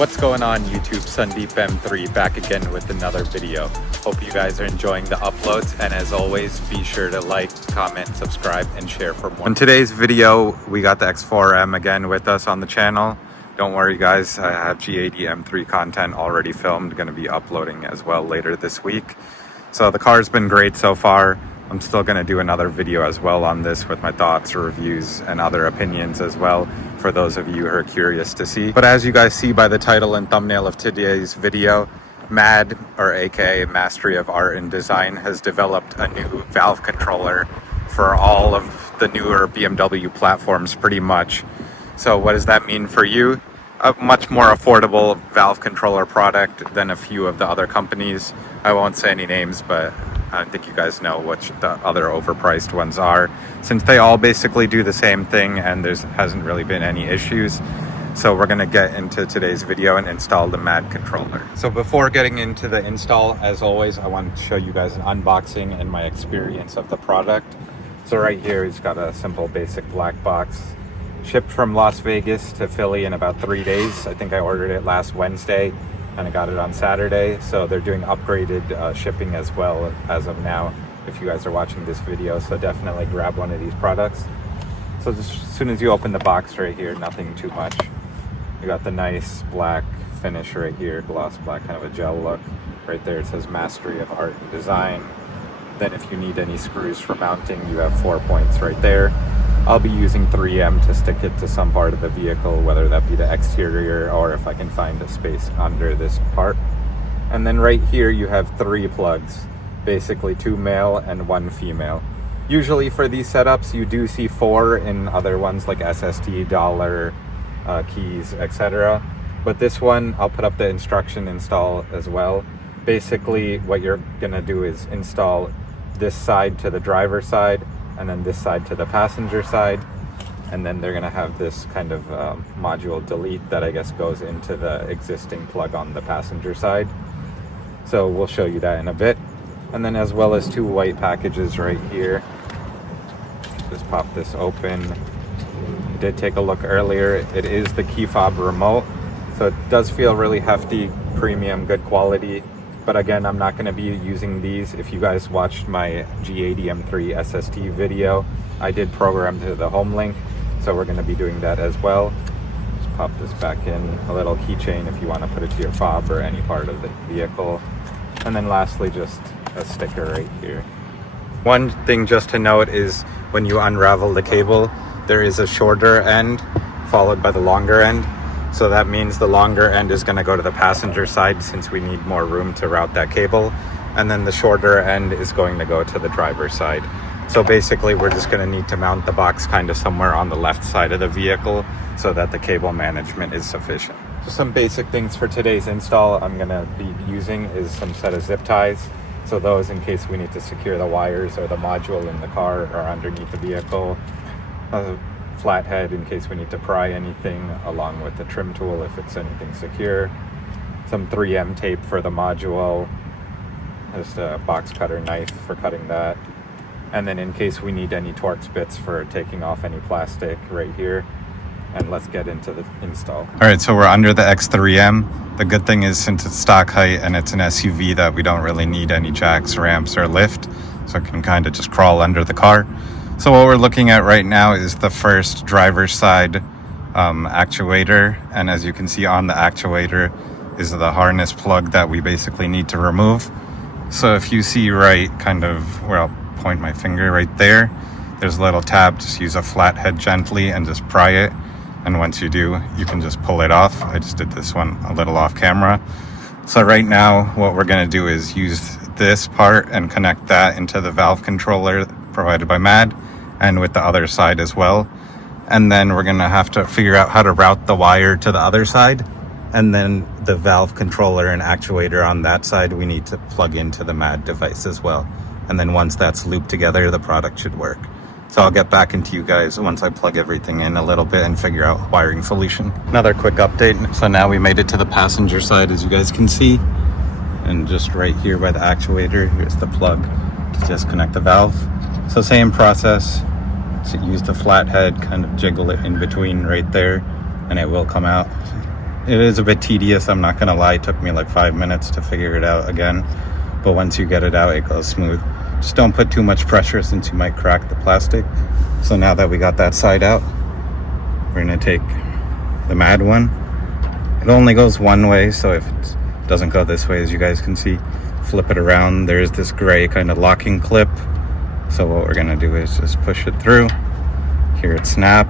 What's going on YouTube? Sundeep M3 back again with another video. Hope you guys are enjoying the uploads, and as always, be sure to like, comment, subscribe, and share for more. In today's video, we got the X4M again with us on the channel. Don't worry guys, I have G80 M3 content already filmed, going to be uploading as well later this week. So the car's been great so far. I'm still going to do another video as well on this with my thoughts, reviews, and other opinions as well for those of you who are curious to see. But as you guys see by the title and thumbnail of today's video, MAD, or aka Mastery of Art and Design, has developed a new valve controller for all of the newer BMW platforms pretty much. So what does that mean for you? A much more affordable valve controller product than a few of the other companies. I won't say any names, but I think you guys know what the other overpriced ones are, since they all basically do the same thing and there hasn't really been any issues. So we're going to get into today's video and install the MAD controller. So before getting into the install, as always, I want to show you guys an unboxing and my experience of the product. So right here, it's got a simple basic black box. Shipped from Las Vegas to Philly in about 3 days. I think I ordered it last Wednesday and I got it on Saturday. So they're doing upgraded shipping as well as of now, if you guys are watching this video. So definitely grab one of these products. So just as soon as you open the box right here, nothing too much. You got the nice black finish right here, gloss black, kind of a gel look. Right there it says Mastery of Art and Design. Then if you need any screws for mounting, you have 4 points right there. I'll be using 3M to stick it to some part of the vehicle, whether that be the exterior or if I can find a space under this part. And then right here you have 3 plugs, basically 2 male and 1 female. Usually for these setups you do see 4 in other ones like SST, dollar, keys, etc. But this one, I'll put up the instruction install as well. Basically what you're gonna do is install this side to the driver's side, and then this side to the passenger side, and then they're gonna have this kind of module delete that I guess goes into the existing plug on the passenger side. So we'll show you that in a bit. And then as well as 2 white packages right here. Just pop this open. I did take a look earlier. It is the key fob remote, so it does feel really hefty, premium, good quality. But again, I'm not going to be using these. If you guys watched my G80 M3 SST video, I did program to the home link, so we're going to be doing that as well. Just pop this back in, a little keychain if you want to put it to your fob or any part of the vehicle. And then lastly, just a sticker right here. One thing just to note is when you unravel the cable, there is a shorter end followed by the longer end. So that means the longer end is going to go to the passenger side since we need more room to route that cable. And then the shorter end is going to go to the driver's side. So basically we're just going to need to mount the box kind of somewhere on the left side of the vehicle so that the cable management is sufficient. So some basic things for today's install I'm going to be using is some set of zip ties. So those in case we need to secure the wires or the module in the car or underneath the vehicle. Flathead in case we need to pry anything, along with the trim tool if it's anything secure. Some 3M tape for the module, just a box cutter knife for cutting that. And then in case we need any Torx bits for taking off any plastic right here. And let's get into the install. All right, so we're under the X4M. The good thing is since it's stock height and it's an SUV that we don't really need any jacks, ramps, or lift. So it can kind of just crawl under the car. So what we're looking at right now is the first driver's side actuator. And as you can see on the actuator is the harness plug that we basically need to remove. So if you see right kind of where I'll point my finger right there, there's a little tab. Just use a flathead gently and just pry it. And once you do, you can just pull it off. I just did this one a little off camera. So right now what we're going to do is use this part and connect that into the valve controller provided by MAD, and with the other side as well. And then we're gonna have to figure out how to route the wire to the other side, and then the valve controller and actuator on that side we need to plug into the MAD device as well. And then once that's looped together, the product should work. So I'll get back into you guys once I plug everything in a little bit and figure out wiring solution. Another quick update. So now we made it to the passenger side, as you guys can see. And just right here by the actuator, here's the plug to just connect the valve. So same process. So use the flathead, kind of jiggle it in between right there, and it will come out. It is a bit tedious, I'm not gonna lie. It took me like 5 minutes to figure it out again, but once you get it out, it goes smooth. Just don't put too much pressure since you might crack the plastic. So now that we got that side out, we're gonna take the MAD one. It only goes one way, so if it doesn't go this way, as you guys can see, flip it around. There's this gray kind of locking clip. So what we're gonna do is just push it through. Here it snap,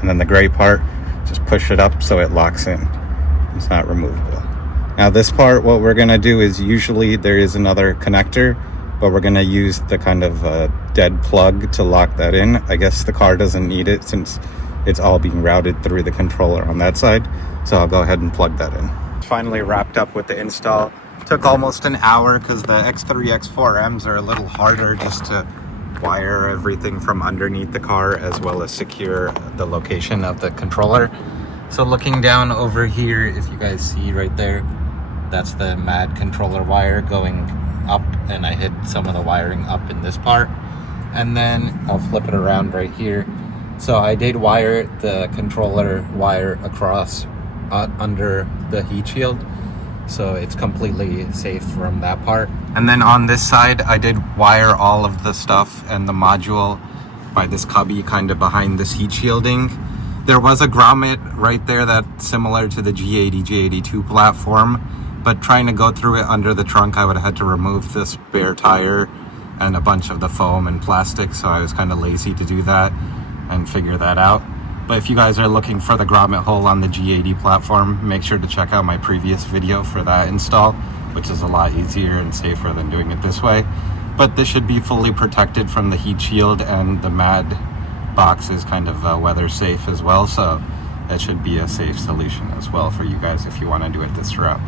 and then the gray part, just push it up so it locks in. It's not removable. Now this part, what we're gonna do is, usually there is another connector, but we're gonna use the kind of dead plug to lock that in. I guess the car doesn't need it since it's all being routed through the controller on that side. So I'll go ahead and plug that in. Finally wrapped up with the install. Took almost an hour because the X3, X4Ms are a little harder just to wire everything from underneath the car, as well as secure the location of the controller. So looking down over here, if you guys see right there, that's the MAD controller wire going up, and I hid some of the wiring up in this part. And then I'll flip it around right here. So I did wire the controller wire across under the heat shield, so it's completely safe from that part. And then on this side, I did wire all of the stuff and the module by this cubby kind of behind this heat shielding. There was a grommet right there that's similar to the G80, G82 platform, but trying to go through it under the trunk, I would have had to remove this spare tire and a bunch of the foam and plastic, so I was kind of lazy to do that and figure that out. But if you guys are looking for the grommet hole on the G80 platform, make sure to check out my previous video for that install, which is a lot easier and safer than doing it this way. But this should be fully protected from the heat shield, and the MAD box is kind of weather safe as well, so that should be a safe solution as well for you guys if you want to do it this route.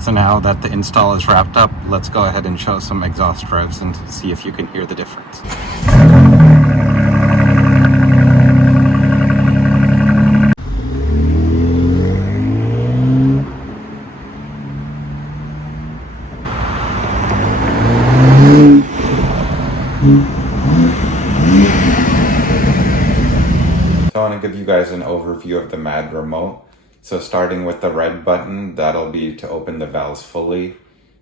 So now that the install is wrapped up, let's go ahead and show some exhaust revs and see if you can hear the difference. So I want to give you guys an overview of the MAD remote. So starting with the red button, that'll be to open the valves fully.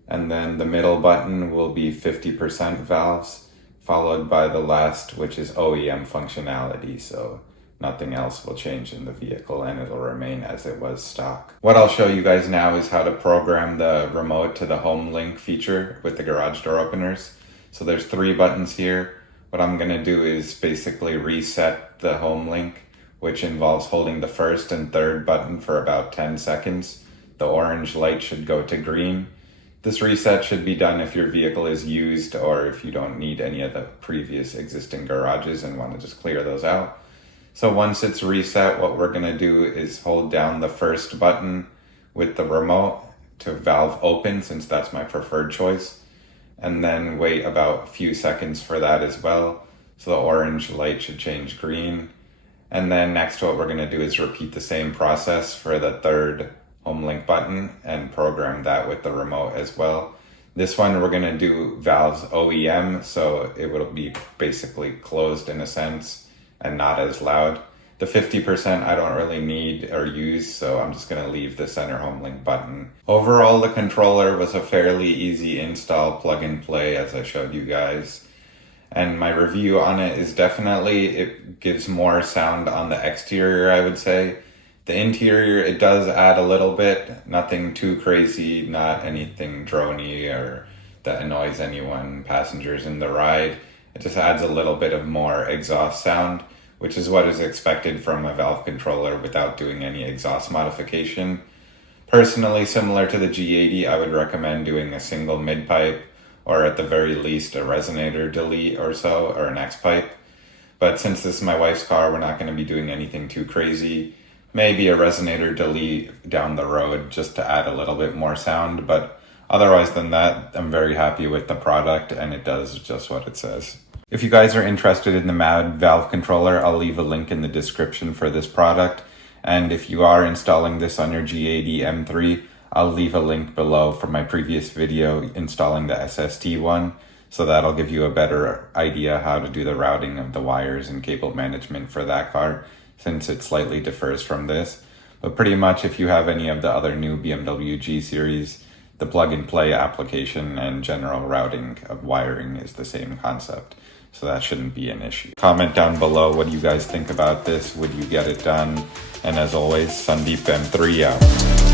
And then the middle button will be 50% valves, followed by the last, which is OEM functionality. So nothing else will change in the vehicle and it'll remain as it was stock. What I'll show you guys now is how to program the remote to the home link feature with the garage door openers. So there's 3 buttons here. What I'm gonna do is basically reset the home link, which involves holding the first and third button for about 10 seconds. The orange light should go to green. This reset should be done if your vehicle is used or if you don't need any of the previous existing garages and want to just clear those out. So once it's reset, what we're gonna do is hold down the first button with the remote to valve open, since that's my preferred choice, and then wait about a few seconds for that as well. So the orange light should change green. And then next, what we're gonna do is repeat the same process for the third home link button and program that with the remote as well. This one, we're gonna do valves OEM, so it will be basically closed in a sense and not as loud. The 50% I don't really need or use, so I'm just gonna leave the center home link button. Overall, the controller was a fairly easy install, plug and play, as I showed you guys. And my review on it is definitely, it gives more sound on the exterior, I would say. The interior, it does add a little bit, nothing too crazy, not anything droney or that annoys anyone, passengers in the ride. It just adds a little bit of more exhaust sound, which is what is expected from a valve controller without doing any exhaust modification. Personally, similar to the G80, I would recommend doing a single mid-pipe, or at the very least a resonator delete or so, or an X-pipe. But since this is my wife's car, we're not going to be doing anything too crazy. Maybe a resonator delete down the road just to add a little bit more sound, but otherwise than that, I'm very happy with the product and it does just what it says. If you guys are interested in the MAD valve controller, I'll leave a link in the description for this product. And if you are installing this on your G80 M3, I'll leave a link below from my previous video installing the SST one. So that'll give you a better idea how to do the routing of the wires and cable management for that car, since it slightly differs from this. But pretty much if you have any of the other new BMW G series, the plug-and-play application and general routing of wiring is the same concept. So that shouldn't be an issue. Comment down below what you guys think about this. Would you get it done? And as always, Sandeep M3 out.